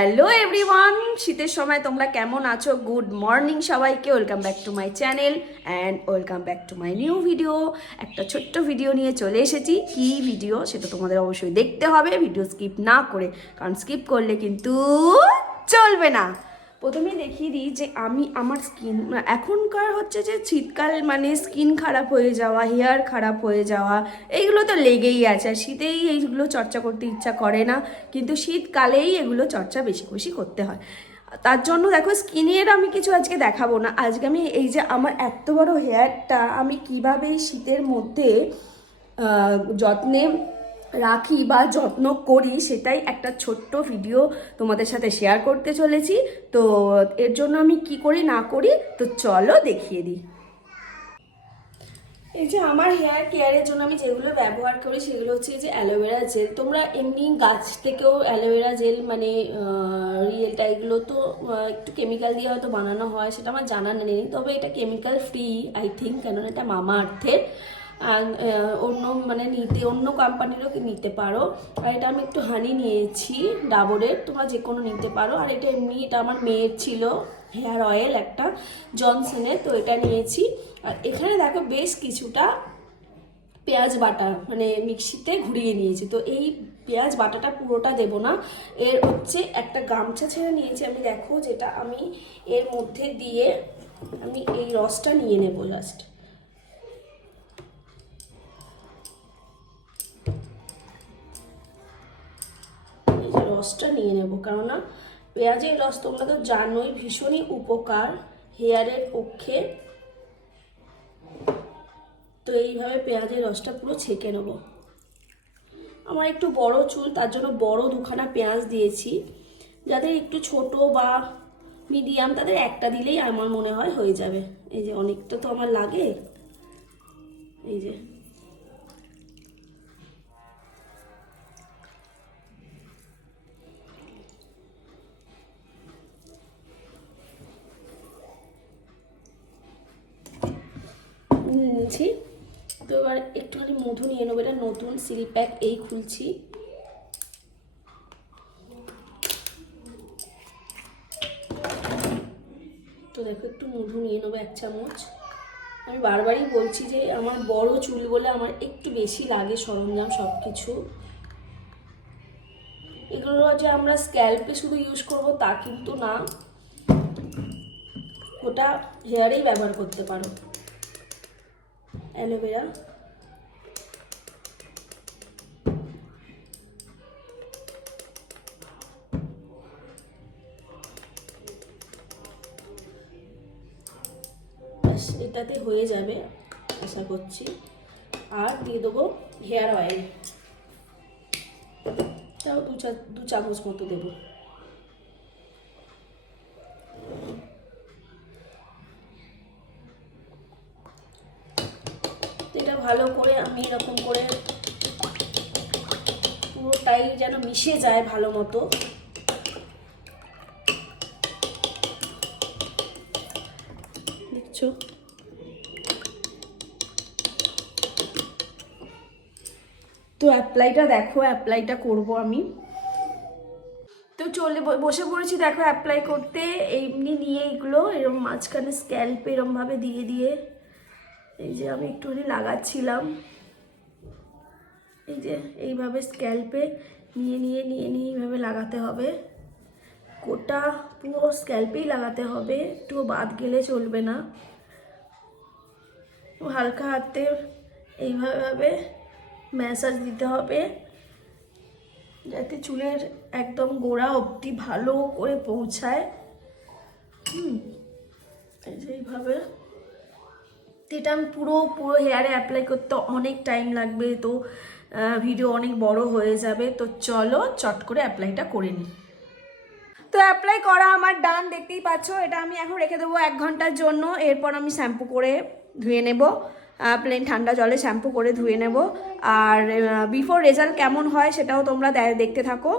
Hello everyone, শীতের সময় তোমরা কেমন আছো? গুড মর্নিং সবাইকে। Welcome back to my channel and welcome back to my new video. একটা ছোট্ট ভিডিও নিয়ে চলে এসেছি। কি ভিডিও সেটা তোমাদের অবশ্যই দেখতে হবে, ভিডিও স্কিপ না করে, কারণ স্কিপ করলে কিন্তু চলবে না। প্রথমে দেখিয়ে দিই যে আমার স্কিন এখনকার হচ্ছে যে শীতকাল মানে স্কিন খারাপ হয়ে যাওয়া, হেয়ার খারাপ হয়ে যাওয়া, এইগুলো তো লেগেই আছে। আর শীতেই এইগুলো চর্চা করতে ইচ্ছা করে না, কিন্তু শীতকালেই এগুলো চর্চা বেশি বেশি করতে হয়। তার জন্য দেখো স্কিনের আমি কিছু আজকে দেখাবো না। আজকে আমি এই যে আমার এত বড় হেয়ারটা আমি কিভাবে শীতের মধ্যে যত্নে রাখি বা যত্ন করি সেটাই একটা ছোট্ট ভিডিও তোমাদের সাথে শেয়ার করতে চলেছি। তো এর জন্য আমি কি করি না করি তো চলো দেখিয়ে দিই। এই যে আমার হেয়ার কেয়ারের জন্য আমি যেগুলো ব্যবহার করি সেগুলো হচ্ছে যে অ্যালোভেরা জেল। তোমরা এমনি গাছ থেকেও অ্যালোভেরা জেল মানে রিয়েলটা, এগুলো তো একটু কেমিক্যাল দিয়ে হয়তো বানানো হয়, সেটা আমার জানা নেই, তবে এটা কেমিক্যাল ফ্রি আই থিঙ্ক, কেননা এটা মামা আর্থের। আর অন্য মানে অন্য কোম্পানিরও নিতে পারো। আর এটা আমি একটু হানি নিয়েছি ডাবরের, তোমরা যে কোনো নিতে পারো। আর এটা এমনি এটা আমার মেয়ের ছিল হেয়ার অয়েল একটা জনসনের, তো এটা নিয়েছি। আর এখানে দেখো বেশ কিছুটা পেঁয়াজ বাটা মানে মিক্সিতে ঘুরিয়ে নিয়েছি। তো এই পেঁয়াজ বাটাটা পুরোটা দেব না, এর হচ্ছে একটা গামছা ছেড়ে নিয়েছি আমি, দেখো যেটা আমি এর মধ্যে দিয়ে আমি এই রসটা নিয়ে নেব জাস্ট। রসটা নিয়ে নেব, কেননা পেঁয়াজের রস তোমরা তো জানোই ভীষণই উপকার হেয়ারের পক্ষে। তো এইভাবে পেঁয়াজের রসটা পুরো ছেঁকে নেব। আমার একটু বড় চুল, তার জন্য বড় দুখানা পেঁয়াজ দিয়েছি। যাদের একটু ছোট বা মিডিয়াম তাদের একটা দিলেই আমার মনে হয় হয়ে যাবে। এই যে অনেকটা তো আমার লাগে, এই যে নিয়েছি। তো এবার একটুখানি মধু নিয়ে নেবো, এটা নতুন সিল প্যাক এই খুলছি। তো দেখো একটু মধু নিয়ে নেবো 1 চামচ। আমি বারবারই বলছি যে আমার বড় চুল বলে আমার একটু বেশি লাগে সরঞ্জাম সব কিছু। এগুলো যে আমরা স্ক্যাল্পে শুধু ইউজ করব তা কিন্তু না, ওটা হেয়ারেই ব্যবহার করতে পারো। অ্যালোভেরা এটাতে হয়ে যাবে আশা করছি। আর দিয়ে দেবো হেয়ার অয়েল, তাও 2 চামচ মতো দেবো। এটা ভালো করে আমি এরকম করে পুরোটাই যেন মিশে যায় ভালো মতো। দেখছো তো অ্যাপ্লাইটা দেখো, অ্যাপ্লাইটা করব আমি। তো বসে পড়েছি দেখো অ্যাপ্লাই করতে। এমনি নিয়ে এইগুলো এরকম মাঝখানে স্ক্যাল্পে এরমভাবে দিয়ে দিয়ে এই যে আমি একটুখানি লাগাচ্ছিলাম। এই যে এইভাবে স্ক্যাল্পে নিয়ে নিয়ে নিয়ে নিয়ে এইভাবে লাগাতে হবে, গোটা পুরো স্ক্যাল্পেই লাগাতে হবে, একটুও বাদ গেলে চলবে না। হালকা হাতে এইভাবে ম্যাসাজ দিতে হবে যাতে চুলের একদম গোড়া অবধি ভালো করে পৌঁছায়। এইভাবে এটা আমি পুরো হেয়ারে অ্যাপ্লাই করতে অনেক টাইম লাগবে, তো ভিডিও অনেক বড় হয়ে যাবে। তো চলো চট করে অ্যাপ্লাইটা করে নিই। তো অ্যাপ্লাই করা আমার ডান, দেখতেই পাচ্ছ। এটা আমি এখন রেখে দেবো 1 ঘন্টার জন্য। এরপর আমি শ্যাম্পু করে ধুয়ে নেব, প্লেন ঠান্ডা জলে শ্যাম্পু করে ধুয়ে নেব। আর বিফোর রেজাল্ট কেমন হয় সেটাও তোমরা দেখতে থাকো।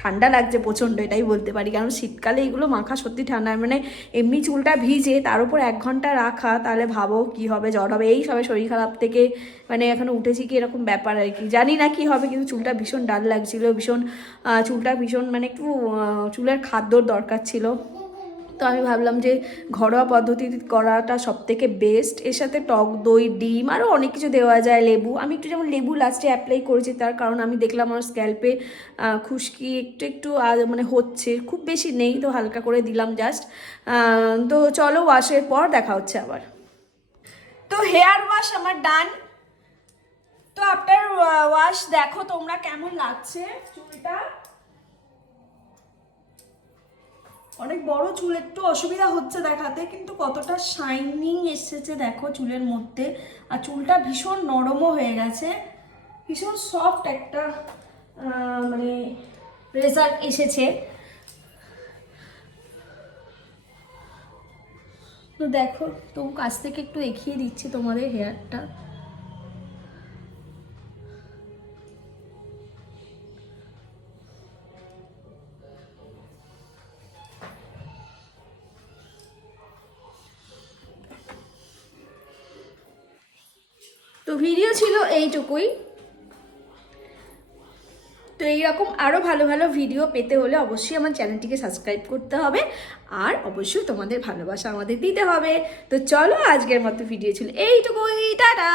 ঠান্ডা লাগছে প্রচণ্ড, এটাই বলতে পারি, কারণ শীতকালে এগুলো মাখা সত্যি ঠান্ডা, মানে এমনি চুলটা ভিজে তার উপর 1 ঘন্টা রাখা, তাহলে ভাবো কি হবে, জ্বর হবে। এই সবে শরীর খারাপ থেকে মানে এখনো উঠেছি কি এরকম ব্যাপার আর কি, জানি না কি হবে, কিন্তু চুলটা ভীষণ ডাল লাগছিল, ভীষণ চুলটা ভীষণ মানে একটু চুলের খাদ্যর দরকার ছিল। তো আমি ভাবলাম যে ঘরোয়া পদ্ধতি করাটা সবথেকে বেস্ট। এর সাথে টক দই, ডিম, আরও অনেক কিছু দেওয়া যায়, লেবু। আমি একটু যেমন লেবু লাস্টে অ্যাপ্লাই করেছি, তার কারণ আমি দেখলাম আমার স্ক্যাল্পে খুশকি একটু একটু মানে হচ্ছে, খুব বেশি নেই, তো হালকা করে দিলাম জাস্ট। তো চলো ওয়াশের পর দেখা হচ্ছে আবার। তো হেয়ার ওয়াশ আমার ডান। তো আফটার ওয়াশ দেখো তোমরা কেমন লাগছে চুলটা। অনেক বড় চুল, একটু অসুবিধা হচ্ছে দেখাতে, কিন্তু কতটা শাইনিং এসেছে দেখো চুলের মধ্যে। আর চুলটা ভীষণ নরমও হয়ে গেছে, ভীষণ সফট একটা মানে রেজাল্ট এসেছে। তো দেখো, তবু কাছ থেকে একটু দেখিয়ে দিচ্ছি তোমাদের হেয়ারটা। তো ভিডিও ছিল এইটুকুই। তো এইরকম আরও ভালো ভালো ভিডিও পেতে হলে অবশ্যই আমার চ্যানেলটিকে সাবস্ক্রাইব করতে হবে, আর অবশ্যই তোমাদের ভালোবাসা আমাদের দিতে হবে। তো চলো, আজকের মতো ভিডিও ছিল এইটুকুই, টাটা।